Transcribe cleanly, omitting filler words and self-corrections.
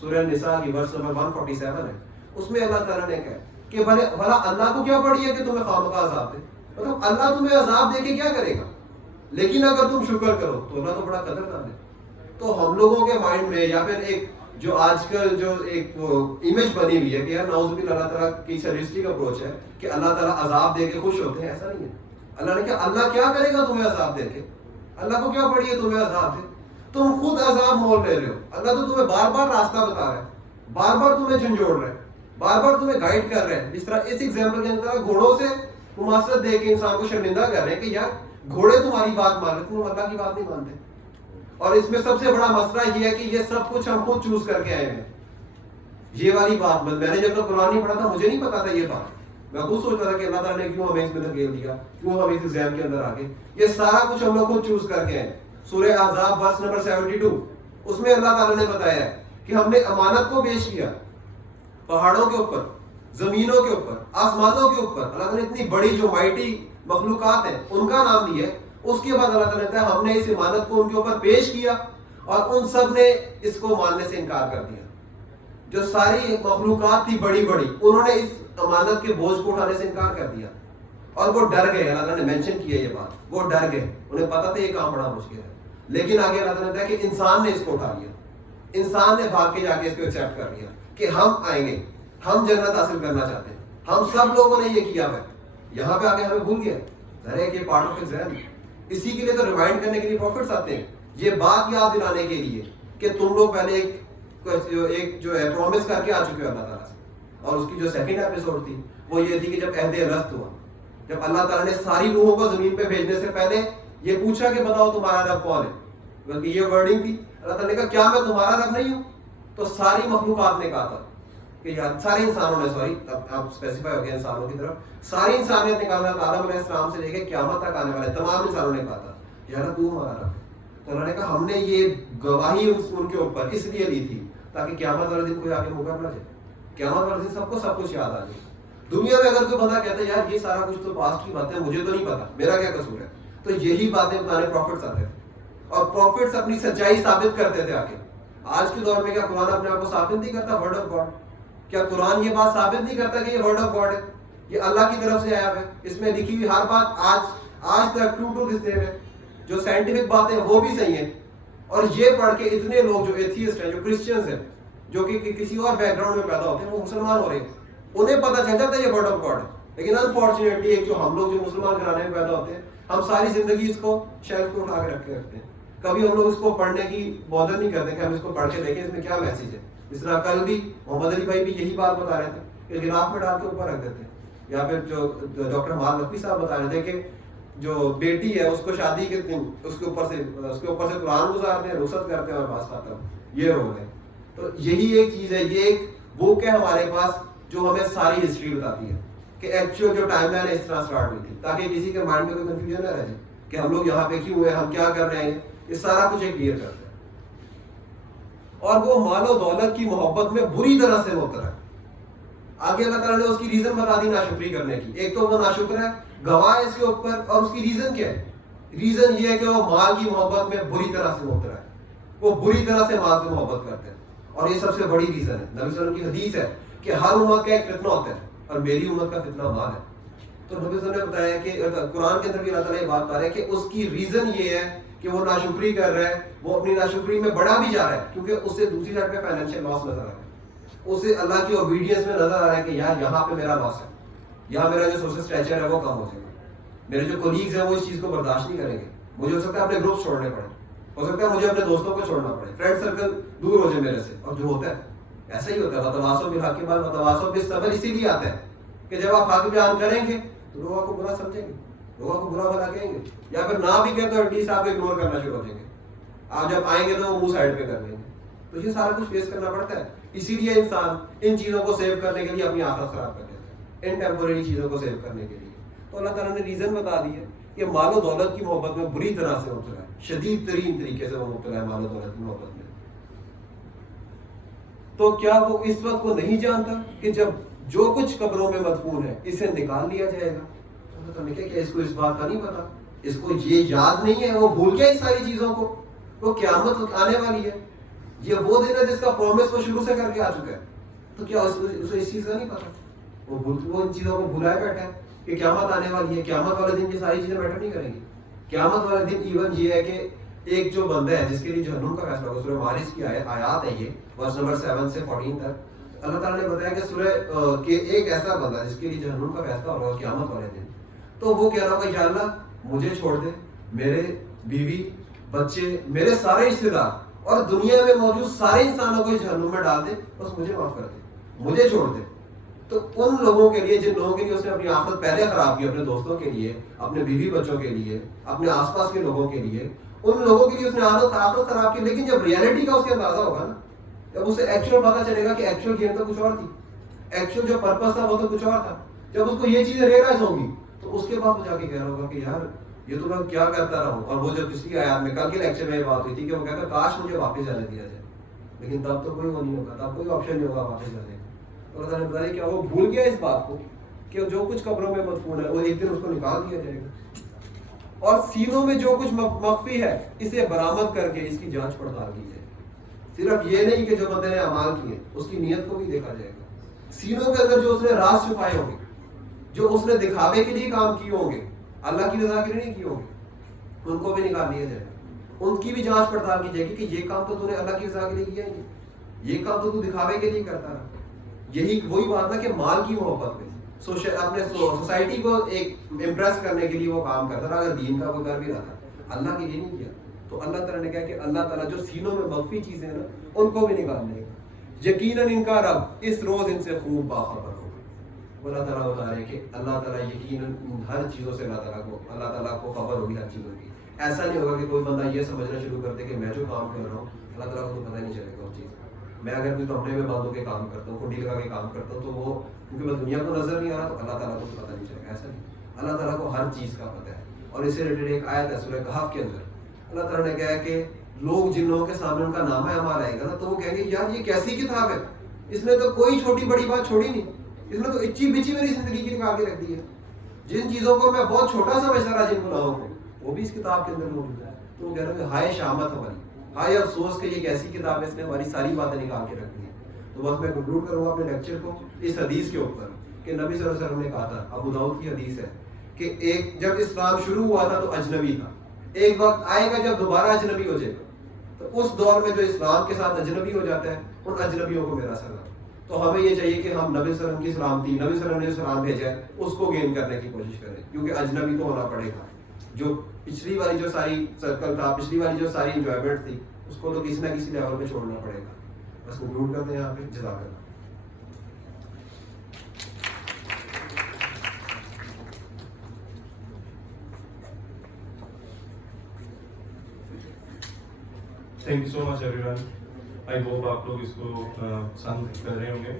سورہ نساء کی ورس نمبر 147 ہے. اس میں اللہ تعالیٰ نے کہا کہ بھلا اللہ کو کیا پڑی ہے کہ تمہیں خامخواہ عذاب دے. مطلب اللہ تمہیں عذاب دے کے کیا کرے گا, لیکن اگر تم شکر کرو تو اللہ تو بڑا قدردان ہے. تو ہم لوگوں کے مائنڈ میں یا پھر ایک جو آج کل جو ایک امیج بنی ہوئی ہے کہ یار نعوذ باللہ اللہ تعالیٰ کی سیڈسٹک اپروچ ہے کہ اللہ تعالیٰ عذاب دے کے خوش ہوتے ہیں. ایسا نہیں ہے. اللہ نے کہا اللہ کیا کرے گا تمہیں عذاب دے کے, اللہ کو کیا پڑی ہے تمہیں عذاب دے, تم خود عذاب مول لے رہے ہو. اللہ تو تمہیں بار بار راستہ بتا رہا ہے, بار بار تمہیں جھنجھوڑ رہا ہے, بار بار تمہیں گائیڈ کر رہے ہیں. جس طرح اس ایگزامپل کے اندر گھوڑوں سے مماثلت دے کے انسان کو شرمندہ کر رہے ہیں کہ یار گھوڑے تمہاری بات مان رہے, تم اللہ کی بات نہیں مانتے. اور اس میں سب سے بڑا مسئلہ یہ ہے کہ یہ سب کچھ ہم خود چوز کر کے آئے ہیں. یہ والی بات میں نے جب تک قرآن نہیں پڑھا تھا مجھے نہیں پتا تھا یہ بات. میں خود سوچتا تھا کہ اللہ تعالیٰ نے کیوں ہمیں اس میں دھکیل دیا, کیوں ہم اس ایگزام کے اندر آ گئے. یہ سارا کچھ ہم لوگ خود چوز کر کے آئے. سورہ احزاب ورس نمبر 72 اس میں اللہ تعالیٰ نے بتایا ہے کہ ہم نے امانت کو پیش کیا پہاڑوں کے اوپر, زمینوں کے اوپر, آسمانوں کے اوپر. اللہ تعالیٰ نے اتنی بڑی جو مائٹی مخلوقات ہیں ان کا نام لیا. اس کے بعد اللہ تعالیٰ نے کہا ہم نے اس امانت کو ان کے اوپر پیش کیا اور ان سب نے اس کو ماننے سے انکار کر دیا. جو ساری مخلوقات تھی بڑی بڑی, انہوں نے اس امانت کے بوجھ کو اٹھانے سے انکار کر دیا اور وہ ڈر گئے. اللہ تعالیٰ نے مینشن کیا یہ بات, وہ ڈر گئے, انہیں پتا تھا یہ کام بڑا مشکل ہے. لیکن آگے اللہ تعالیٰ نے کہا کہ انسان نے اس کو اٹھا لیا, انسان نے بھاگ کے جا کے اس کو ایکسیپٹ کر لیا کہ ہم آئیں گے, ہم جنت حاصل کرنا چاہتے ہیں. ہم سب لوگوں نے یہ کیا ہے. یہاں پہ آگے ہمیں بھول گیا ظاہر ہے کہ پارٹ آف ایگزام. اسی کے لیے تو ریمائنڈ کرنے کے لیے پروفٹس آتے ہیں, یہ بات یاد دلانے کے لیے کہ تم لوگ پہلے ایک جو ہے پرومس کر کے آ چکے ہو اللہ تعالیٰ سے. اور اس کی جو سیکنڈ ایپیسوڈ تھی وہ یہ تھی کہ جب عہد رست ہوا, جب اللہ تعالیٰ نے ساری روحوں کو زمین پہ بھیجنے سے پہلے یہ پوچھا کہ بتاؤ تمہارا رب کون ہے, بلکہ یہ ورڈنگ تھی. اللہ تعالیٰ نے کہا کیا میں تمہارا رب نہیں ہوں؟ تو ساری مخلوقات نے کہا تھا کہ یار سارے انسانوں نے, سوری اب اسپیسیفائی ہو گیا انسانوں کی طرف, ساری انسانیت نے کہا تھا آدم علیہ السلام سے لے کے قیامت تک آنے والے تمام انسانوں نے کہا تھا یار تو ہمارا رب ہے. تو اللہ نے کہا ہم نے یہ گواہی ان کے اوپر اس لیے لی تھی تاکہ قیامت والے دن کوئی آگے موقع نہ جائے. قیامت والے دن سب کو سب کچھ یاد آ جائے. دنیا میں اگر کوئی بندہ کہتا ہے یار یہ سارا کچھ تو پاسٹ کی باتیں مجھے تو نہیں پتا, میرا کیا قصور ہے, تو یہی باتیں بتانے پروفٹس آتے تھے اور پروفٹس اپنی سچائی ثابت کرتے تھے. آگے آج کے دور میں کیا قرآن اپنے آپ کو ثابت نہیں کرتا ورڈ آف گاڈ؟ کیا قرآن یہ بات ثابت نہیں کرتا کہ یہ ورڈ آف گاڈ ہے, یہ اللہ کی طرف سے آیا ہے؟ اس میں لکھی ہوئی ہر بات آج تک ٹرو ٹو دس ڈے ہے. جو سائنٹیفک باتیں وہ بھی صحیح ہیں. اور یہ پڑھ کے اتنے لوگ جو ایتھیسٹ ہیں, جو کرسچنز ہیں, جو کہ کسی اور بیک گراؤنڈ میں پیدا ہوتے ہیں, وہ مسلمان ہو رہے ہیں, انہیں پتہ چل جاتا ہے یہ ورڈ آف گاڈ ہے. لیکن انفارچونیٹلی ایک جو ہم لوگ جو مسلمان گھرانے میں پیدا ہوتے ہیں, ہم ساری زندگی اس کو شیلف کو اٹھا کے رکھتے ہیں. کبھی ہم لوگ اس کو پڑھنے کی بادر نہیں کرتے کہ ہم اس کو پڑھ کے دیکھیں اس میں کیا میسیج ہے. اس طرح کل بھی محمد علی بھائی بھی یہی بات بتا رہے تھے کہ غلاف میں ڈال کے اوپر رکھ دیتے ہیں. یا پھر جو ڈاکٹر حماد نقوی صاحب بتا رہے تھے کہ جو بیٹی ہے اس کو شادی کے دن اس کے اوپر سے قرآن گزارتے ہیں, رخصت کرتے ہیں اور بات ختم. یہ ہو گئے. تو یہی ایک چیز ہے, یہ ایک بک ہے ہمارے پاس جو ہمیں ساری ہسٹری بتاتی ہے کہ ایکچوئل جو ٹائم لائن اس طرح اسٹارٹ ہوئی تھی, تاکہ کسی کے مائنڈ میں کوئی کنفیوژن نہ رہ جائے کہ ہم لوگ یہاں پہ کیوں ہیں, ہم کیا کر رہے ہیں. یہ سارا کچھ ایک کلیئر کرتے ہیں. اور وہ مال و دولت کی محبت میں بری طرح سے مبتلا ہے. آگے اللہ تعالیٰ نے اس کی ریزن بتا دی ناشکری کرنے کی. ایک تو وہ ناشکر ہے, گواہ اس کے اوپر, اور اس کی ریزن کیا ہے؟ ریزن یہ ہے کہ وہ مال کی محبت میں بری طرح سے مبتلا ہے. وہ بری طرح سے مال سے محبت کرتے ہیں اور یہ سب سے بڑی ریزن ہے. نبی صلی اللہ علیہ وسلم کی حدیث ہے کہ ہر امت کا ایک فتنہ ہوتا ہے اور میری امت کا فتنہ مال ہے. تو نبی صلی اللہ علیہ وسلم نے بتایا کہ قرآن کے اندر بھی اللہ تعالیٰ یہ بات بتا رہا ہے کہ اس کی ریزن یہ ہے کہ وہ ناشکری کر رہا ہے, وہ اپنی ناشکری میں بڑا بھی جا رہا ہے کیونکہ اس سے دوسری سائڈ پہ فائنینشیل لاس نظر آ رہا ہے, اسے اللہ کی اوبیڈینس میں نظر آ رہا ہے کہ یار یہاں پہ میرا لاس ہے, یہاں میرا جو سوشل اسٹریچر ہے وہ کم ہو جائے گا, میرے جو کولیگز ہیں وہ اس چیز کو برداشت نہیں کریں گے, مجھے ہو سکتا ہے اپنے گروپ چھوڑنے پڑے, ہو سکتا ہے مجھے اپنے دوستوں کو چھوڑنا پڑے, فرینڈ سرکل دور ہو جائے میرے سے. اور جو ہوتا ہے ایسا ہی ہوتا ہے, وتواصوا بالحق کے بعد وتواصوا بالصبر اسی لیے آتا ہے کہ جب آپ حق بیان کریں گے تو لوگوں کو برا سمجھیں گے, لوگوں کو برا بھلا کہیں گے, یا پھر نہ بھی کہیں تو ایٹ لیسٹ آپ اگنور کرنا شروع ہو جائیں گے. آپ جب آئیں گے تو وہ منہ سائڈ پہ کر لیں گے. تو یہ سارا کچھ فیس کرنا پڑتا ہے. اسی لیے انسان ان چیزوں کو سیو کرنے کے لیے اپنی آخرت خراب کر دیتا ہے, ان ٹیمپوریری چیزوں کو سیو کرنے کے لیے. تو اللہ تعالیٰ نے ریزن بتا دی ہے کہ مال و دولت کی محبت میں بری طرح سے مبتلا ہے, شدید ترین طریقے سے وہ مبتلا ہے مال و دولت کی محبت میں. تو کیا وہ اس وقت کو نہیں جانتا کہ جب جو کچھ قبروں میں مدفون ہے اسے نکال لیا جائے گا؟ اللہ تعالیٰ نے کہا کہ اس کو اس بات کا نہیں پتا, اس کو یہ یاد نہیں ہے, وہ بھول گیا اس ساری چیزوں کو, وہ قیامت آنے والی ہے. یہ وہ دن ہے جس کا پرومس وہ شروع سے کر کے آ چکا ہے. تو کیا اسے اس چیز کا نہیں پتا؟ وہ ان چیزوں کو بھلائے بیٹھا ہے کہ قیامت آنے والی ہے. قیامت والے دن یہ ساری چیزیں میٹر نہیں کریں گی. قیامت والے دن ایون یہ ہے کہ ایک جو بندہ ہے جس کے لیے جہنم کا فیصلہ ہوگا, سورہ مارج کی آیات ہے یہ, ورس نمبر 7 سے 14 تک اللہ تعالیٰ نے بتایا کہ سورہ کہ ایک ایسا بندہ جس کے لیے جہنم کا فیصلہ ہوگا قیامت والے دن, تو وہ کہہ رہا ہوگا یا اللہ مجھے چھوڑ دے, میرے بیوی بچے میرے سارے رشتے دار اور دنیا میں موجود سارے انسانوں کو جہنم میں ڈال دے, بس مجھے معاف کر دے, مجھے چھوڑ دے. تو ان لوگوں کے لیے, جن لوگوں کے لیے اس نے اپنی آخرت پہلے خراب کی, اپنے دوستوں کے لیے, اپنے بیوی بچوں کے لیے, اپنے آس پاس کے لوگوں کے لیے, ان لوگوں کے لیے اس نے آخرت خراب کی. لیکن جب ریئلٹی کا اس کے اندازہ ہوگا نا, جب اسے ایکچوئل پتا چلے گا کہ ایکچوئل گیم تو کچھ اور تھی, ایکچوئل جو پرپس تھا وہ تو کچھ اور تھا, جب اس کو یہ چیزیں ریئلائز ہوں گی تو اس کے بعد وہ جا کے کہہ رہا ہوگا کہ یار یہ تو میں کیا کرتا رہا ہوں. اور وہ جب پچھلی آیات میں کل کے لیکچر میں یہ بات ہوئی تھی کہ وہ کہتا کاش مجھے واپس جانے دیا جائے, لیکن تب تو کوئی وہ نہیں ہوگا, تب کوئی آپشن نہیں ہوگا واپس جانے کا. اللہ تعالیٰ نے بتایا کہ وہ بھول گیا اس بات کو کہ جو کچھ قبروں میں مدفون ہے وہ ایک دن اس کو نکال دیا جائے گا, اور سینوں میں جو کچھ مخفی ہے اسے برآمد کر کے اس کی جانچ پڑتال کی جائے. صرف یہ نہیں کہ جو بندے نے اعمال کیے اس کی نیت کو بھی دیکھا جائے گا. سینوں کے اندر جو اس نے راز چھپائے ہوں گے, جو اس نے دکھاوے کے لیے کام کیے ہوں گے, اللہ کی رضا کے لیے نہیں کیے ہوں گے, ان کو بھی نکال دیا جائے گا. ان کی بھی جانچ پڑتال کی جائے گی کہ یہ کام تو تو نے اللہ کی رضا کے لیے کیا ہی نہیں, یہ کام تو دکھاوے کے لیے کرتا رہا. یہی وہی بات نا کہ مال کی محبت میں اپنے سوسائٹی کو ایک امپریس کرنے کے لیے وہ کام کرتا رہا. اگر دین کا کوئی کر بھی رہا تھا, اللہ کے لیے نہیں کیا. تو اللہ تعالیٰ نے کہا کہ اللہ تعالیٰ جو سینوں میں مخفی چیزیں ہیں نا ان کو بھی نکال دے گا. یقیناً ان کا رب اس روز ان سے خوب باخبر ہوگا. اللہ تعالیٰ بتا رہے ہیں کہ اللہ تعالیٰ یقیناً ہر چیزوں سے اللہ تعالیٰ کو خبر ہوگی ہر چیزوں کی. ایسا نہیں ہوگا کہ کوئی بندہ یہ سمجھنا شروع کر دے کہ میں جو کام کر رہا ہوں اللہ تعالیٰ کو تو پتہ نہیں چلے گا اس چیز کا. میں اگر کوئی کمرے میں بند ہو کے کام کرتا ہوں, کنڈی لگا کے کام کرتا ہوں, تو وہ کیونکہ میں دنیا کو نظر نہیں آ رہا تو اللہ تعالیٰ کو پتہ نہیں چلے گا. ایسا نہیں, اللہ تعالیٰ کو ہر چیز کا پتہ ہے. اور اس سے ریلیٹڈ ایک آیت ہے سورہ کہف کے اندر, اللہ تعالیٰ نے کہا ہے کہ لوگ جن لوگوں کے سامنے ان کا نامہ اعمال آئے گا نا تو وہ کہیں گے یار یہ کیسی کتاب ہے, اس نے تو کوئی چھوٹی بڑی بات چھوڑی نہیں, اس نے تو اچھی بچی میری زندگی کی نکال کے رکھ دی ہے. جن چیزوں کو میں بہت چھوٹا سمجھتا رہا, جن گناہوں کو, وہ بھی اس کتاب کے اندر موجود ہے. تو وہ کہہ رہے ہیں ہائے شامت ہماری, ہائے افسوس کہ یہ کیسی کتاب ہے, اس نے ہماری ساری باتیں نکال کے رکھ دی ہیں. تو بس میں کنکلوڈ کروں گا اپنے لیکچر کو اس حدیث کے اوپر کہ نبی صلی اللہ علیہ وسلم نے کہا تھا, ابو داؤد کی حدیث ہے کہ ایک جب اسلام شروع ہوا تھا تو اجنبی تھا, ایک وقت آئے گا جب دوبارہ اجنبی ہو جائے گا. تو اس دور میں جو اسلام کے ساتھ اجنبی ہو جاتا ہے ان اجنبیوں کو میرا سلام. تو ہمیں یہ چاہیے کہ ہم نبی صلی اللہ علیہ وسلم کی سلامتی, نبی صلی اللہ علیہ وسلم نے جو سلام بھیجا ہے اس کو گین کرنے کی کوشش کریں, کیونکہ اجنبی تو ہونا پڑے گا. جو پچھلی والی جو ساری سرکل تھا, پچھلی والی جو ساری انجوائمنٹ تھی, اس کو تو کسی نہ کسی لیول پہ چھوڑنا پڑے گا. بس کنکلوڈ کرتے ہیں یہاں پہ. جزاک اللہ. Thank you so much everyone. I hope آپ لوگ اس کو پسند کر رہے ہوں گے.